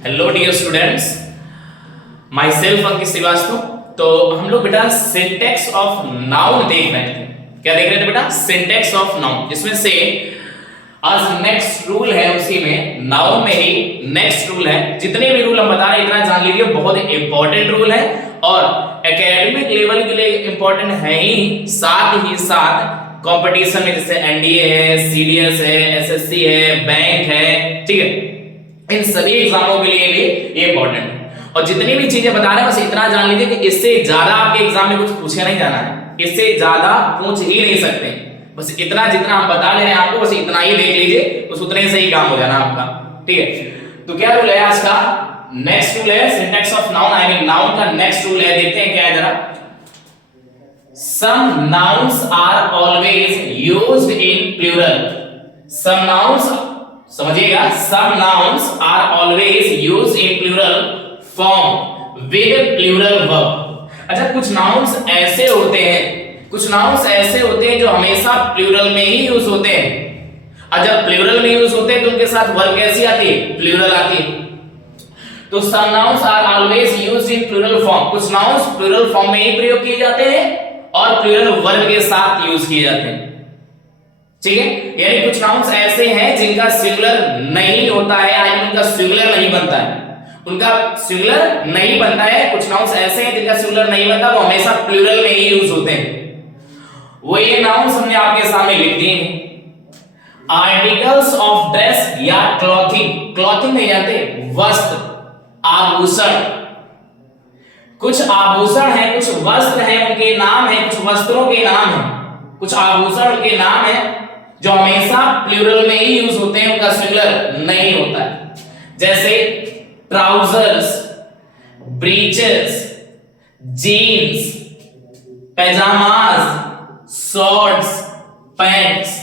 Hello dear students, my self Ankit Srivastava. तो हम लोग बेटा सिंटेक्स ऑफ नाउन देख रहे थे। क्या देख रहे थे बेटा? सिंटेक्स ऑफ नाउन, जिसमें से आज नेक्स्ट रूल है, उसी में नाउन में ही नेक्स्ट रूल है। जितने भी रूल हम बता रहे हैं इतना जान लीजिए, बहुत इंपॉर्टेंट रूल है और एकेडमिक लेवल के लिए इंपॉर्टेंट है ही, साथ ही साथ कंपटीशन में जैसे एनडीए है, सीडीएस है, एसएससी है, बैंक है, ठीक है, इन सभी एग्जामों के लिए भी ये इंपॉर्टेंट है। और जितनी भी चीजें बता रहे हैं बस इतना जान लीजिए कि इससे ज्यादा आपके एग्जाम में कुछ पूछे नहीं जाना है, इससे ज्यादा पूछ ही नहीं सकते। बस इतना जितना हम बता ले रहे हैं आपको, बस इतना ही देख लीजिए, बस उतने से ही काम हो जाना आपका, ठीक है। तो क्या रूल है आज का? नेक्स्ट रूल है syntax of noun, I mean noun का नेक्स्ट रूल है। देखते हैं क्या है जरा। Some nouns are always used in plural. Some nouns, समझिएगा, some nouns are always used in plural form with plural verb. अच्छा, कुछ nouns ऐसे होते हैं, कुछ nouns ऐसे होते हैं जो हमेशा प्लूरल में ही यूज होते हैं। और जब प्लूरल में यूज होते हैं तो उनके साथ वर्ब कैसी आती है? प्लूरल आती है। तो some nouns are always used in plural form. कुछ nouns प्लूरल फॉर्म में ही प्रयोग किए जाते हैं और प्लूरल वर्ब के साथ यूज किए जाते हैं, ठीक है। यानी कुछ नाउन्स ऐसे हैं जिनका सिंगुलर नहीं होता है, यानी उनका सिंगुलर नहीं बनता है, उनका सिंगुलर नहीं बनता है। कुछ नाउन्स ऐसे हैं जिनका सिंगुलर नहीं बनता, वो हमेशा प्लूरल में ही यूज होते हैं। वो ये नाउन्स हमने आपके सामने लिख दिए हैं। आर्टिकल्स ऑफ ड्रेस या क्लॉथिंग, क्लॉथिंग नहीं जानते, वस्त्र, आभूषण। कुछ आभूषण हैं, कुछ वस्त्र हैं, उनके नाम हैं, कुछ वस्त्रों के नाम हैं, कुछ आभूषण के नाम हैं जो हमेशा प्लूरल में ही यूज होते हैं, उनका सिंगुलर नहीं होता है। जैसे trousers, breeches, jeans, pyjamas, shorts, pants,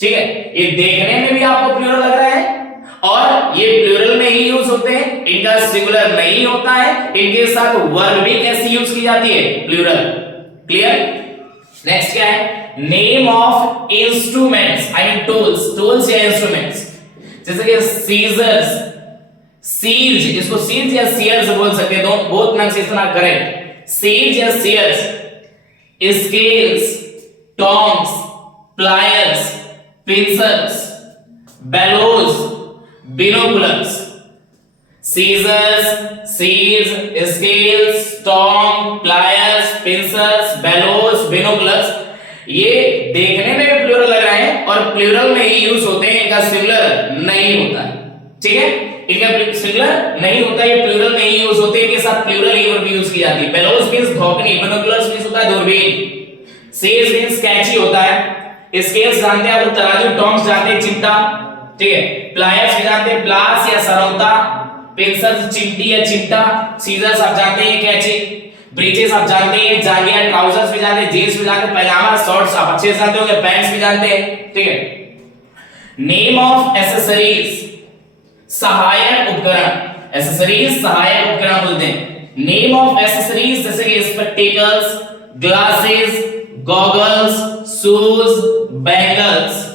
ठीक है। ये देखने में भी आपको प्लूरल लग रहा है और ये प्लूरल में ही यूज होते हैं, इनका सिंगुलर नहीं होता है, इनके साथ वर्ब भी कैसे यूज की जाती है? प्लूरल। क्लियर? नेक्स्ट क्या है? Name of instruments, I mean tools, tools या इंस्ट्रूमेंट्स, जैसे कि सीजर्स, सीज, इसको सीज या सीयर्स बोल सकते हैं, दोनों बोथ प्रोनाउंसिएशन आर करेक्ट। सीज या shears, scales, tongs, pliers, pincers, bellows, binoculars. Scissors, सीज, scales, tong, pliers, pincers, bellows, binoculars, ये देखने में भी प्लूरल लग रहे हैं और प्लूरल में ही यूज होते हैं, इनका सिंगुलर नहीं होता है, ठीक है। इनका सिंगुलर नहीं होता, ये प्लूरल में ही यूज होते हैं, इनके साथ प्लूरल ही वर्ब यूज की जाती है। बेलोज मींस धौकनी, बिनोकुलर्स मींस होता है दूरबीन, सीज मींस कैंची होता है, स्केल्स जानते हैं आप तराजू, टोंग्स जानते हैं चिमटा, ठीक है। प्लायर्स भी जानते हैं प्लास या सरौता, पिंसर्स चिमटी या चिमटा, सीजर्स आप जानते हैं कैंची, ब्रीचेस आप जानते हैं जांघिया, ट्राउजर्स भी जानते हैं, जींस भी जानते हैं, पैजामा, शॉर्ट्स आप अच्छे से जानते होंगे, पैंट्स भी जानते हैं, ठीक है। नेम ऑफ एक्सेसरीज, सहायक उपकरण, एक्सेसरीज सहायक उपकरण बोलते हैं। नेम ऑफ एक्सेसरीज जैसे कि spectacles, glasses, goggles, shoes, bangles,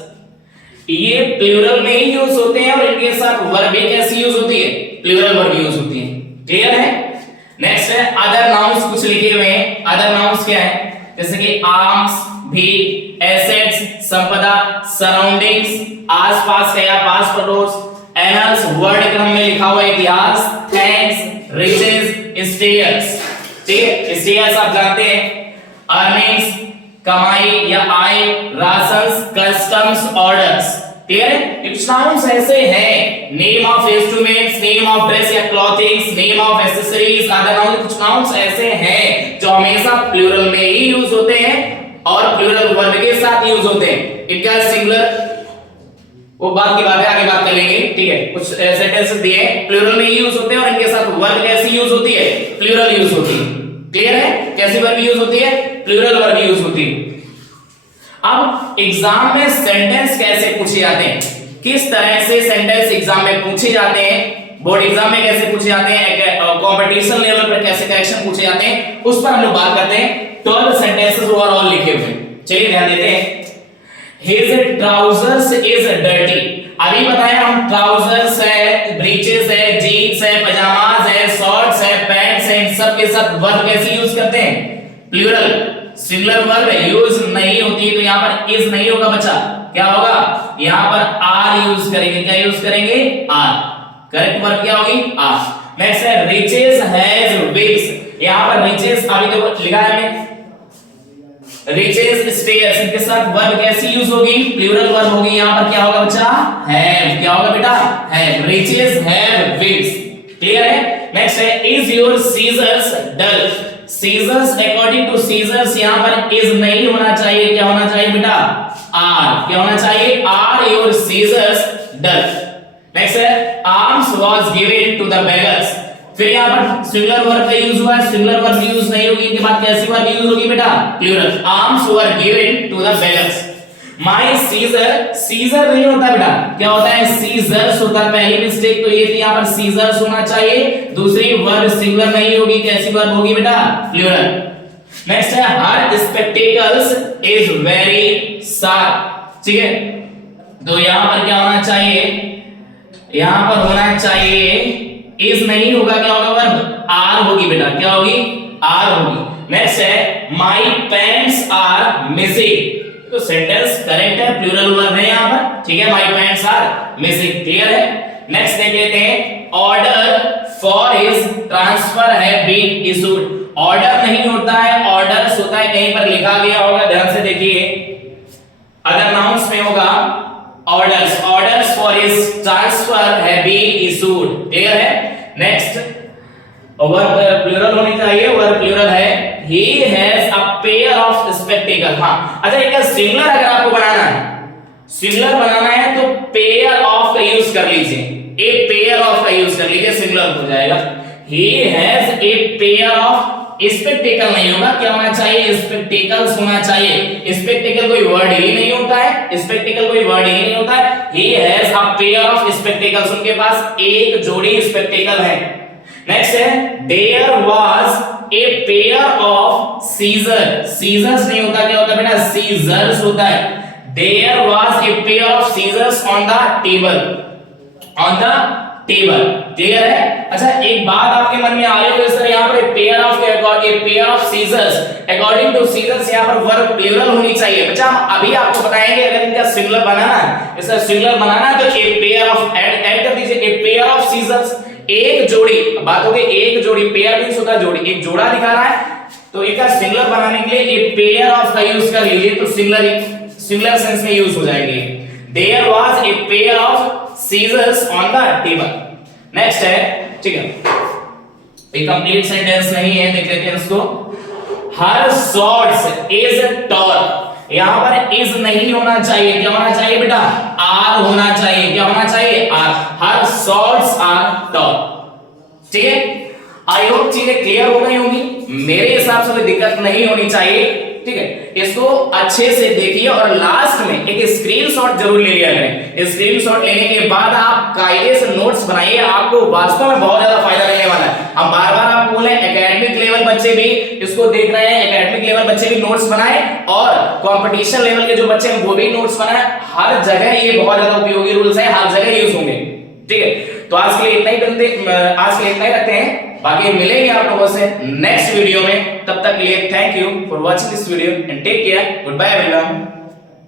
ये प्लूरल में ही यूज होते हैं और इनके साथ वर्ब भी कैसी यूज होती है? प्लूरल वर्ब यूज होती है। क्लियर है? नेक्स्ट है अदर नाउन्स, कुछ लिखे हुए हैं। अदर नाउन्स क्या है? जैसे कि आर्म्स, भी, एसेट्स, संपदा, सराउंडिंग्स, आसपास है या पास पड़ोस, एनल्स, वर्ड क्रम में लिखा हुआ इतिहास, थैंक्स, रिचेस, स्टेयर्स, ठीक है। स्टेयर्स आप जानते हैं, अर्निंग्स, कमाई या आय, राशंस, कस्टम्स, ऑर्डर्स। क्लियर है? कुछ नाउन्स ऐसे हैं, name of instruments, name of dress या clothings, name of accessories, other noun, कुछ नाउन्स ऐसे हैं जो हमेशा प्लूरल में ही यूज होते हैं और प्लूरल वर्ब के साथ यूज होते हैं। इनका सिंगुलर वो बात की बात है, आगे बात करेंगे, ठीक है। कुछ सेंटेंसेस दिए हैं प्लूरल में ही यूज होते हैं और इनके साथ वर्ब कैसी यूज होती है? प्लूरल यूज होती है। क्लियर है? कैसी वर्ब यूज होती है? प्लूरल वर्ब यूज होती है। अब एग्जाम में सेंटेंस कैसे पूछे जाते हैं, किस तरह से सेंटेंस एग्जाम में पूछे जाते हैं, बोर्ड एग्जाम में कैसे पूछे जाते हैं, कंपटीशन लेवल पर कैसे करेक्शन पूछे जाते हैं, उस पर हम लोग बात करते हैं। 12 सेंटेंसेस ओवरऑल लिखे हुए हैं, चलिए ध्यान देते हैं। His trousers is dirty, अभी बताया हम ट्राउजर्स है, ब्रीचेस है, जीन्स है, पजामाज है, शॉर्ट्स है, पैंट्स है, इन सब के साथ वर्ब कैसे यूज करते हैं? प्लूरल। सिंगुलर वर्ब यूज नहीं होती तो यहां पर इज नहीं होगा बच्चा, क्या होगा? यहां पर आर यूज करेंगे। क्या यूज करेंगे? आर। करेक्ट वर्ब क्या होगी? आर। नेक्स्ट है रिचेस हैज विंग्स। यहां पर रिचेस अभी देखो लिखा है हमने, रिचेस स्टेयर्स, इनके साथ वर्ब कैसी यूज होगी? प्लूरल वर्ब होगी। यहां पर क्या होगा बच्चा? हैव। क्या होगा बेटा? Have. Riches have wings. Clear है? नेक्स्ट है is your scissors dull. Scissors according to scissors यहां पर इज नहीं होना चाहिए, क्या होना चाहिए बेटा? आर। क्या होना चाहिए? Are your scissors dull. Next है arms was given to the beggars. फिर यहां पर सिंगुलर वर्ब का यूज हुआ है, सिंगुलर वर्ब यूज नहीं होगी, इनके बाद कैसी वर्ब यूज होगी बेटा? Plural. Arms were given to the beggars. My scissor, scissor नहीं होता बेटा, क्या होता है? सीजर्स होता है। पहली मिस्टेक तो ये थी, यहां पर सीजर्स होना चाहिए। दूसरी वर्ब सिंगुलर नहीं होगी, कैसी वर्ब होगी बेटा? प्लूरल। नेक्स्ट है हर स्पेक्टेकल्स इज वेरी शार्प। ठीक है, तो यहां पर क्या होना चाहिए? यहां पर होना चाहिए इज नहीं होगा, क्या होगा वर्ब? आर होगी बेटा। क्या होगी? आर होगी। नेक्स्ट है माय पैंट्स आर मिसिंग। तो सेंटेंस करेक्ट है, प्लूरल वर्ब है यहां पर। ठीक है, my pants are missing. Clear है? नेक्स्ट देख लेते हैं order for his transfer have been issued. Order नहीं होता है, ऑर्डर्स होता है। कहीं पर लिखा गया होगा, ध्यान से देखिए, अदर नाउन्स में होगा orders. Orders for his transfer have been issued. Clear है? नेक्स्ट वर्ब प्लूरल होनी चाहिए, वर्ब प्लूरल है। He has a pair of spectacle. हां, अच्छा एक सिंगुलर अगर आपको बनाना है, सिंगुलर बनाना है तो पेयर ऑफ का यूज कर लीजिए। ए पेयर ऑफ का यूज कर लीजिए, सिंगुलर हो जाएगा। He has a pair of, spectacle नहीं होगा, क्या होना चाहिए? स्पेक्टेकल्स होना चाहिए। स्पेक्टेकल कोई वर्ड ही नहीं होता है, स्पेक्टेकल कोई वर्ड ही नहीं होता है। He has a pair of spectacles, उनके पास एक जोड़ी स्पेक्टेकल है। नेक्स्ट है there was a pair of scissor. Scissors नहीं होता, क्या होता है बेटा? सीजर्स होता है। There was a pair of scissors on the table, on the table. Clear है? अच्छा एक बात आपके मन में आ रही होगी सर, यहाँ पर पेयर ऑफ के according, a pair of scissors according to scissors, यहाँ पर वर्ब प्लूरल होनी चाहिए। बच्चा हम अभी आपको बताएंगे, अगर इनका सिंगुलर बनाना है, इसका सिंगुलर बनाना है तो ए पेयर ऑफ ऐड कर दीजिए, ए पेयर ऑफ सीजर्स, एक जोड़ी। बात हो गई एक जोड़ी, पेयर मींस होता है जोड़ी, एक जोड़ा दिखा रहा है, तो इसका सिंगुलर बनाने के लिए ए पेयर ऑफ का यूज कर लीजिए, तो सिंगुलर सेंस में यूज हो जाएगी। There was a pair of scissors on the table. Next है, ठीक है, ये कंप्लीट सेंटेंस नहीं है, देख लेते हैं इसको। हर शॉर्ट्स इज टॉल। यहां पर इज नहीं होना चाहिए, क्या होना चाहिए बेटा? आर होना चाहिए। क्या होना चाहिए? Are. Her shorts are tall. ठीक है, आई होप चीजें क्लियर हो गई होंगी, मेरे हिसाब से कोई दिक्कत नहीं होनी चाहिए। ठीक है, इसको अच्छे से देखिए और लास्ट में एक स्क्रीनशॉट जरूर ले लिया करें। स्क्रीनशॉट लेने के बाद आप कायदे से नोट्स बनाइए, आपको वास्तव में बहुत ज्यादा फायदा मिलने वाला है। हम बार बार आपको बोले एकेडमिक लेवल बच्चे भी इसको देख रहे हैं, एकेडमिक लेवल बच्चे भी नोट्स बनाएं और कंपटीशन लेवल के जो बच्चे हैं वो भी नोट्स बनाएं। हर जगह ये बहुत ज्यादा उपयोगी रूल्स है, हर जगह यूज होंगे। ठीक है, तो आज के लिए इतना ही रखते हैं, बाकी मिलेंगे आप लोगों से नेक्स्ट वीडियो में। तब तक के लिए thank you for watching this video and take care, good bye everyone.